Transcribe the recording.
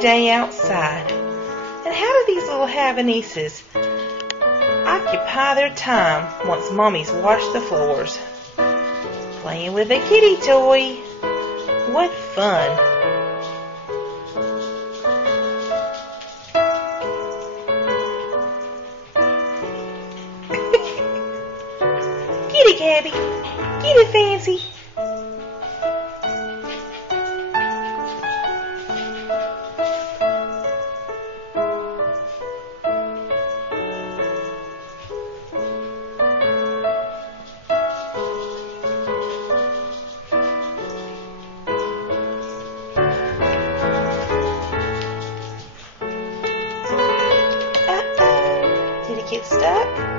Day outside. And how do these little Havaneses occupy their time once Mommy's washed the floors? Playing with a kitty toy. What fun! Get it, Gabby. Get it, Fancy. Uh-oh. Did it get stuck?